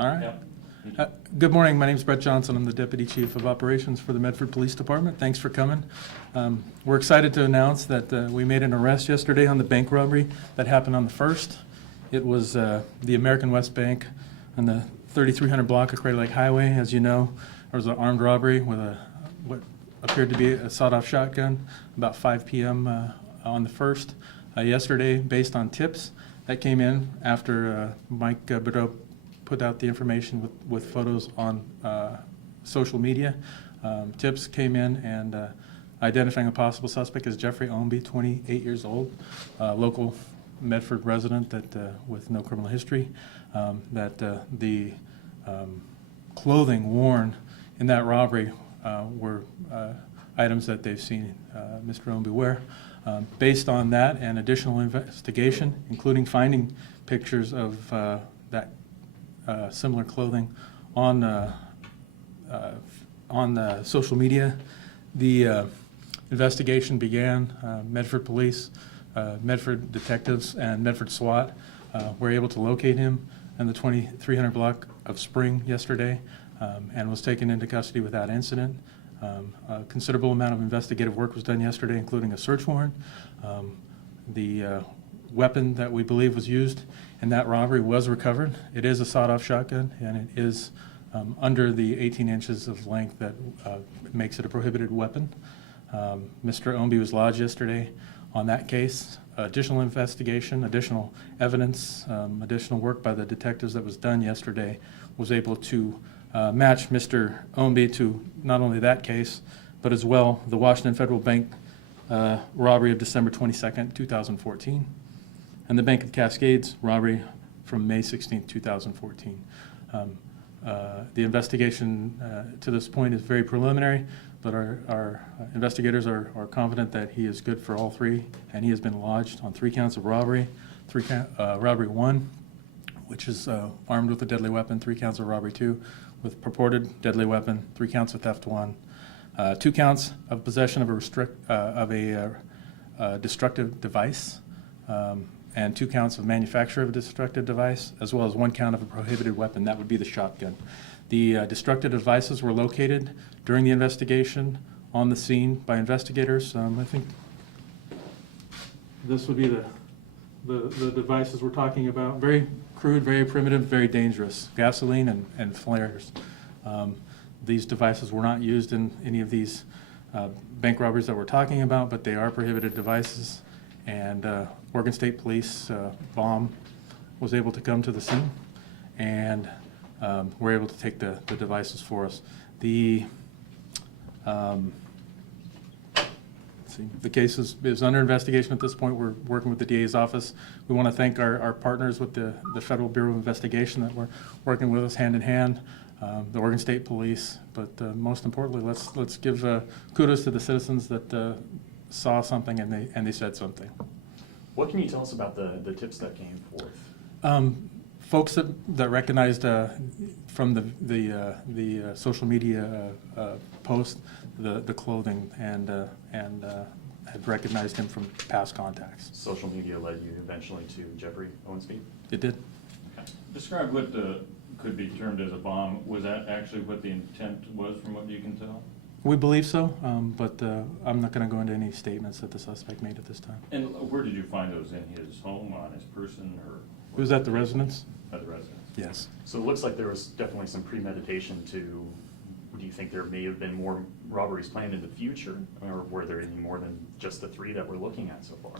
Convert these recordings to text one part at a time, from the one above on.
All right. Yep. Good morning. My name is Brett Johnson. I'm the Deputy Chief of Operations for the Medford Police Department. Thanks for coming. We're excited to announce that we made an arrest yesterday on the bank robbery that happened on the 1st. It was the American West Bank on the 3300 block of Crater Lake Highway. As you know, there was an armed robbery with what appeared to be a sawed-off shotgun about 5 p.m. On the 1st. Yesterday, based on tips that came in after Mike Bordeaux put out the information with photos on social media. Tips came in and identifying a possible suspect as Jeffrey Ownby, 28 years old, local Medford resident that with no criminal history. That the clothing worn in that robbery were items that they've seen Mr. Ownby wear. Based on that and additional investigation, including finding pictures of that similar clothing on social media, the investigation began. Medford Police, Medford detectives, and Medford SWAT were able to locate him in the 2300 block of Spring yesterday, and was taken into custody without incident. A considerable amount of investigative work was done yesterday, including a search warrant. The weapon that we believe was used in that robbery was recovered. It is a sawed-off shotgun, and it is under the 18 inches of length that makes it a prohibited weapon. Mr. Ownby was lodged yesterday on that case. Additional investigation, additional evidence, additional work by the detectives that was done yesterday was able to match Mr. Ownby to not only that case, but as well the Washington Federal Bank robbery of December 22nd, 2014, and the Bank of Cascades robbery from May 16th, 2014. The investigation to this point is very preliminary, but our investigators are confident that he is good for all three, and he has been lodged on 3 counts of robbery, robbery 1, which is armed with a deadly weapon, 3 counts of robbery 2 with purported deadly weapon, 3 counts of theft 1, 2 counts of possession of a destructive device, and 2 counts of manufacture of a destructive device, as well as 1 count of a prohibited weapon. That would be the shotgun. The destructive devices were located during the investigation on the scene by investigators. I think this would be the devices we're talking about. Very crude, very primitive, very dangerous. Gasoline and flares. These devices were not used in any of these bank robberies that we're talking about, but they are prohibited devices. And Oregon State Police BOM was able to come to the scene and were able to take the devices for us. The case is under investigation at this point. We're working with the DA's office. We want to thank our partners with the Federal Bureau of Investigation that were working with us hand in hand, the Oregon State Police, but most importantly, let's give kudos to the citizens that saw something and they said something. What can you tell us about the tips that came forth? Folks that recognized from the social media post the clothing and had recognized him from past contacts. Social media led you eventually to Jeffrey Ownby? It did. Okay. Describe what could be termed as a bomb. Was that actually what the intent was, from what you can tell? We believe so, but I'm not going to go into any statements that the suspect made at this time. And where did you find those? In his home, on his person, or? It was at the residence? At the residence. Yes. So it looks like there was definitely some premeditation to, do you think there may have been more robberies planned in the future? Or were there any more than just the 3 that we're looking at so far?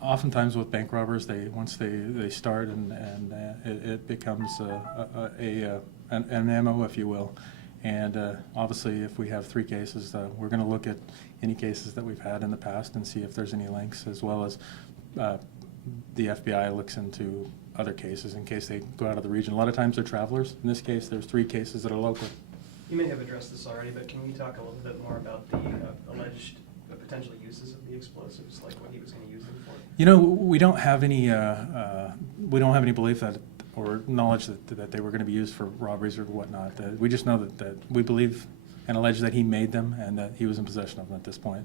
Oftentimes with bank robbers, once they start and it becomes an MO, if you will. And obviously, if we have 3 cases, we're going to look at any cases that we've had in the past and see if there's any links, as well as the FBI looks into other cases in case they go out of the region. A lot of times they're travelers. In this case, there's 3 cases that are local. You may have addressed this already, but can you talk a little bit more about the alleged potential uses of the explosives, like what he was going to use them for? You know, we don't have any belief that or knowledge that they were going to be used for robberies or whatnot. We just know that we believe and allege that he made them and that he was in possession of them at this point.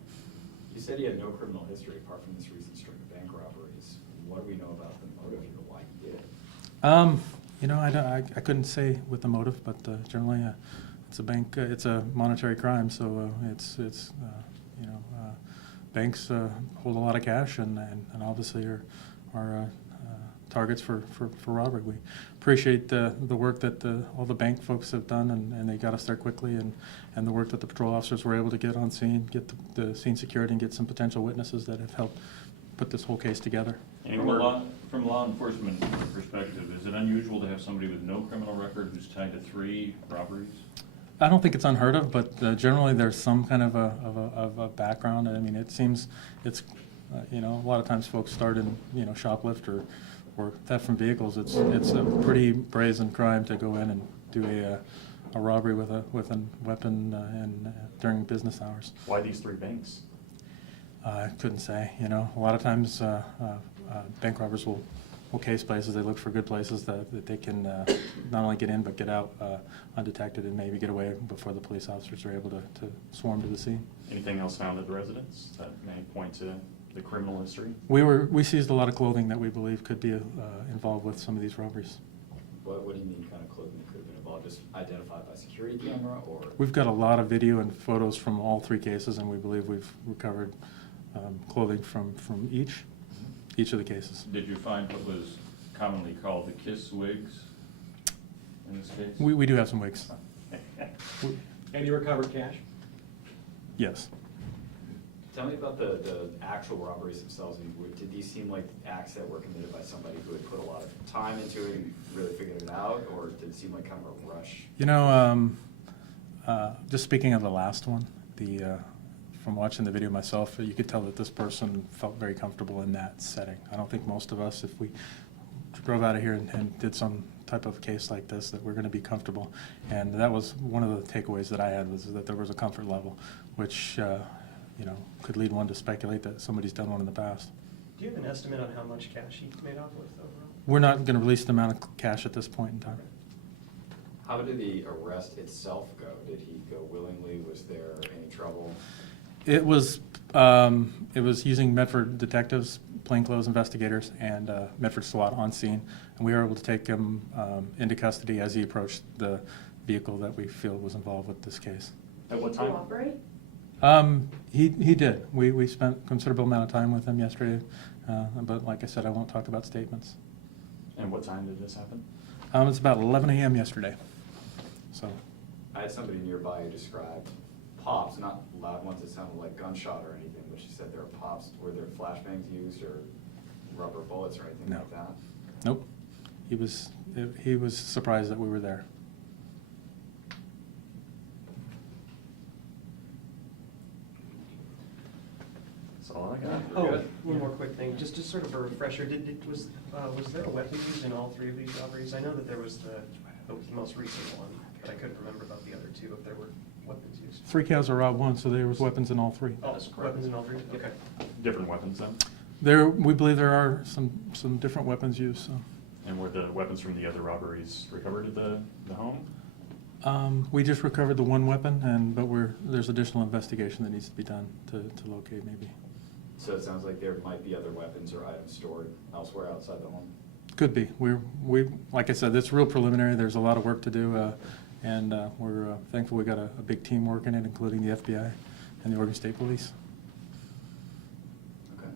You said he had no criminal history apart from this recent string of bank robberies. What do we know about the motive here, why he did it? You know, I couldn't say with the motive, but generally, it's a bank, it's a monetary crime, so banks hold a lot of cash and obviously are targets for robbery. We appreciate the work that all the bank folks have done, and they got us there quickly, and the work that the patrol officers were able to get on scene, get the scene secured, and get some potential witnesses that have helped put this whole case together. From a law enforcement perspective, is it unusual to have somebody with no criminal record who's tied to 3 robberies? I don't think it's unheard of, but generally there's some kind of a background. I mean, it seems it's a lot of times folks start in shoplift or theft from vehicles. It's a pretty brazen crime to go in and do a robbery with a weapon and during business hours. Why these 3 banks? I couldn't say. A lot of times bank robbers will case places. They look for good places that they can not only get in but get out undetected and maybe get away before the police officers are able to swarm to the scene. Anything else found at the residence that may point to the criminal history? We seized a lot of clothing that we believe could be involved with some of these robberies. What do you mean kind of clothing that could have been involved? Just identified by security camera or? We've got a lot of video and photos from all 3 cases, and we believe we've recovered clothing from each of the cases. Did you find what was commonly called the KISS wigs in this case? We do have some wigs. And you recovered cash? Yes. Tell me about the actual robberies themselves. I mean, did these seem like acts that were committed by somebody who had put a lot of time into it and really figured it out, or did it seem like kind of a rush? Just speaking of the last one, from watching the video myself, you could tell that this person felt very comfortable in that setting. I don't think most of us, if we drove out of here and did some type of case like this, that we're going to be comfortable. And that was one of the takeaways that I had, was that there was a comfort level, which could lead one to speculate that somebody's done one in the past. Do you have an estimate on how much cash he made off with overall? We're not going to release the amount of cash at this point in time. How did the arrest itself go? Did he go willingly? Was there any trouble? It was using Medford detectives, plainclothes investigators, and Medford SWAT on scene, and we were able to take him into custody as he approached the vehicle that we feel was involved with this case. At what Did he time? cooperate? He did. We spent a considerable amount of time with him yesterday, but like I said, I won't talk about statements. And what time did this happen? It's about 11 a.m. yesterday. So. I had somebody nearby who described pops, not loud ones that sounded like gunshot or anything, but she said there were pops. Were there flashbangs used or rubber bullets or anything No. like that? Nope. He was surprised that we were there. That's all I got. We're Oh, good. one more quick thing, just sort of a refresher, was there a weapon used in all 3 of these robberies? I know that there was the most recent one, but I couldn't remember about the other 2, if there were weapons used. 3 counts are robbed 1, so there was weapons in all 3. Oh, That's correct. weapons in all 3? Okay. Different weapons then? We believe there are some different weapons used. So. And were the weapons from the other robberies recovered at the home? We just recovered the 1 weapon, but there's additional investigation that needs to be done to locate maybe. So it sounds like there might be other weapons or items stored elsewhere outside the home? Could be. We like I said, it's real preliminary. There's a lot of work to do, and we're thankful we got a big team working it, including the FBI and the Oregon State Police. Okay.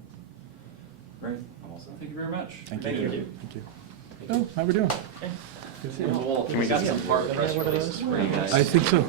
Great. I'm all set. Thank you very much. Thank Thank you. you. Thank you. Oh, how we doing? Can we get some part of the press releases for you guys? I think so.